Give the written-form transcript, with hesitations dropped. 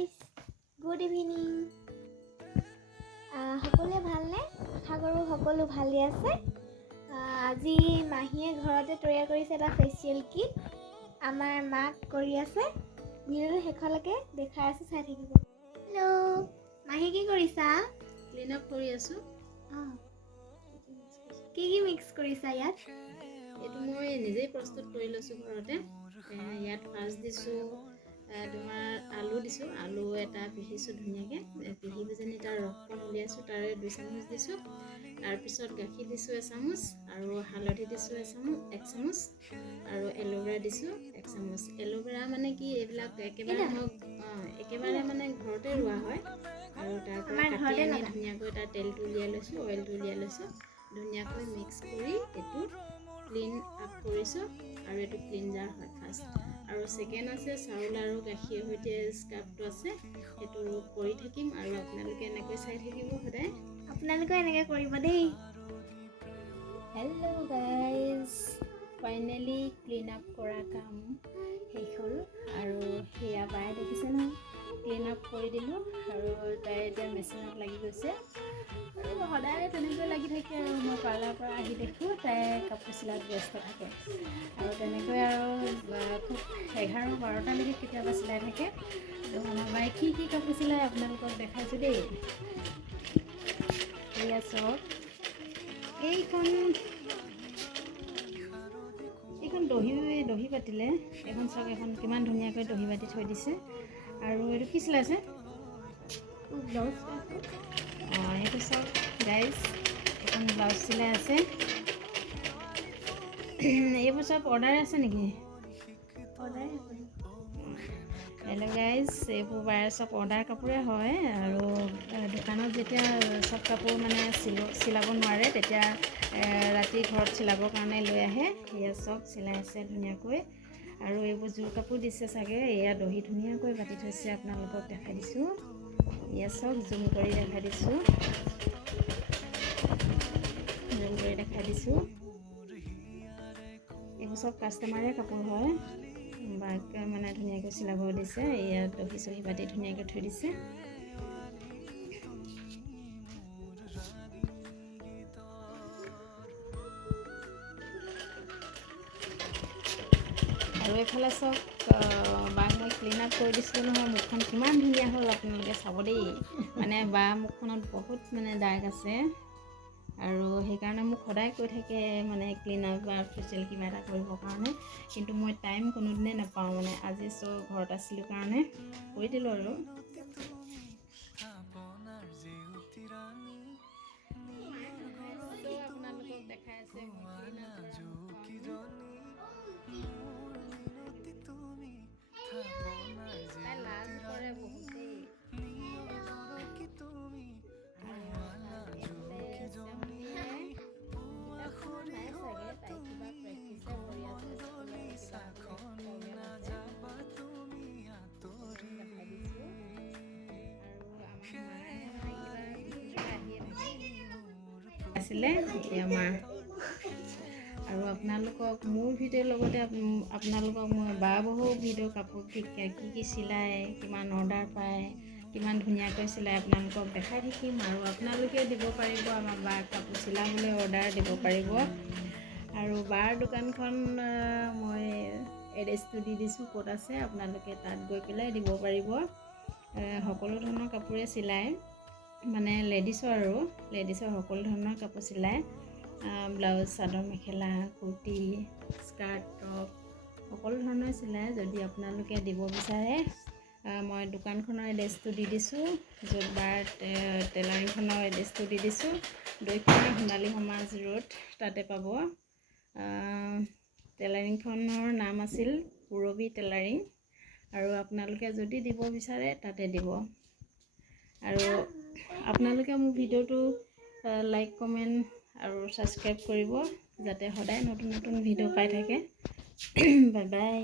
Guys, good evening. সকলোৱে ভালনে? আশা কৰোঁ সকলো ভালেই আছে। আজি মাহীয়ে ঘৰতে তৈয়াৰ কৰিছে এটা ফেচিয়েল কিট। আমাৰ মাক কৰি আছে। ভিডিঅ'টো শেষলৈকে দেখাই আছোঁ, চাই থাকিব। হেল্ল' মাহী, কি কৰিছা? ক্লিন আপ কৰি আছোঁ। কি মিক্স কৰিছা ইয়াত? এইটো মই নিজেই প্ৰস্তুত কৰি লৈছোঁ ঘৰতে। ইয়াত ফাৰ্ষ্ট দিছোঁ তোমাৰ আলু দিছোঁ। আলু এটা পিহিছোঁ ধুনীয়াকৈ, পিহি পিনি তাৰ ৰসকণ উলিয়াইছোঁ, তাৰে 2 চামুচ দিছোঁ। তাৰপিছত গাখীৰ দিছোঁ 1 চামুচ, আৰু হালধি দিছোঁ 1 চামুচ, আৰু এল'ভেৰা দিছোঁ 1 চামুচ। এল'ভেৰা মানে কি, এইবিলাক একেবাৰে মানে ঘৰতে ৰোৱা হয়, আৰু তাৰ পৰা কাটি আনি ধুনীয়াকৈ তাৰ তেলটো উলিয়াই লৈছোঁ, অইলটো উলিয়াই লৈছোঁ। ধুনীয়াকৈ মিক্স কৰি এইটো ক্লিন আপ কৰিছোঁ, আৰু এইটো ক্লিনজাৰ হয় ফাৰ্ষ্ট। আৰু ছেকেণ্ড আছে চাউল আৰু গাখীৰ সৈতে স্ক্ৰাবটো আছে, সেইটো কৰি থাকিম, আৰু আপোনালোকে এনেকৈ চাই থাকিব সদায়। আপোনালোকে এনেকৈ কৰিব দেই। Hello' guys, finally clean up কৰা কাম শেষ হ'ল, আৰু সেয়া বাই দেখিছে নহয়, ক্লিন আপ কৰি দিলোঁ, আৰু তাই এতিয়া মেচিনত লাগি গৈছে। আৰু সদায় তেনেকৈ লাগি থাকে, আৰু মই পাৰ্লাৰৰ পৰা আহি দেখোঁ তাই কাপোৰ চিলাত ব্যস্ত থাকে, আৰু তেনেকৈ আৰু খুব 11-12টালৈকে কেতিয়াবা চিলাই থাকে। আমাৰ বাই কি কাপোৰ চিলাই আপোনালোকক দেখাইছোঁ দেই। এয়া চাওক, এইখন দহি পাতিলে, এইখন চাওক, এখন কিমান ধুনীয়াকৈ দহি পাতি থৈ দিছে। আৰু এইটো কি চিলাইছে? ব্লাউজ। এইটো চাওক গাইজ, এখন ব্লাউজ চিলাই আছে। এইবোৰ চব অৰ্ডাৰ আছে নেকি? হেল্ল' গাইজ, এইবোৰ বাৰে চব অৰ্ডাৰ কাপোৰে হয়, আৰু দোকানত যেতিয়া চব কাপোৰ মানে চিলাব নোৱাৰে, তেতিয়া ৰাতি ঘৰত চিলাবৰ কাৰণে লৈ আহে। সেয়া চব চিলাই আছে ধুনীয়াকৈ, আৰু এইবোৰ জোৰ কাপোৰ দিছে চাগে। এয়া দহি ধুনীয়াকৈ পাতি থৈছে, আপোনালোকক দেখাই দিছোঁ। এয়া চব জুম কৰি দেখাই দিছোঁ, এইবোৰ চব কাষ্টমাৰে কাপোৰ হয়, বাক মানে ধুনীয়াকৈ চিলাব দিছে। ইয়াত দহি চহি পাতি ধুনীয়াকৈ থৈ দিছে। আৰু এইফালে চব বাক মই ক্লিন আপ কৰি দিছিলোঁ নহয়, মুখখন কিমান ধুনীয়া হ'ল আপোনালোকে চাব দেই। মানে বা মুখখনত বহুত মানে দাগ আছে, আৰু সেইকাৰণে মোক সদায় কৈ থাকে মানে ক্লিন আপ বা ফেচিয়েল কিবা এটা কৰিবৰ কাৰণে, কিন্তু মই টাইম কোনোদিনে নাপাওঁ। মানে আজি ঘৰত আছিলোঁ কাৰণে কৰি দিলোঁ আৰু। আপোনালোকক দেখাই আছে লাজ কৰে বহুতেই। আছিলে আমাৰ, আৰু আপোনালোকক মোৰ ভিডিঅ'ৰ লগতে আপোনালোকক মই বহু ভিডিঅ' কাপোৰ কি চিলাই, কিমান অৰ্ডাৰ পায়, কিমান ধুনীয়াকৈ চিলাই আপোনালোকক দেখাই থাকিম। আৰু আপোনালোকে দিব পাৰিব, আমাৰ বাক কাপোৰ চিলাবলৈ অৰ্ডাৰ দিব পাৰিব। আৰু বাৰ দোকানখন মই এড্ৰেছটো দি দিছোঁ, ক'ত আছে আপোনালোকে তাত গৈ পেলাই দিব পাৰিব। সকলো ধৰণৰ কাপোৰে চিলাই, মানে লেডিছৰ সকলো ধৰণৰ কাপোৰ চিলাই, blouse, chador mekhela, kurti, skirt, top, সকলো ধৰণৰ চিলাই। যদি আপোনালোকে দিব বিচাৰে, মই দোকানখনৰ এড্ৰেছটো দি দিছোঁ, য'ত বাৰ টেইলাৰিংখনৰ এড্ৰেছটো দি দিছোঁ। দৈপুৰ সোণালী সমাজ ৰোড, তাতে পাব। টেইলাৰিংখনৰ নাম আছিল পূৰবী টেইলাৰিং, আৰু আপোনালোকে যদি দিব বিচাৰে তাতে দিব। আৰু আপোনালোকে মোৰ ভিডিঅ'টো লাইক, কমেণ্ট আৰু ছাবস্ক্ৰাইব কৰিব, যাতে সদায় নতুন ভিডিঅ' পাই থাকে। Bye bye.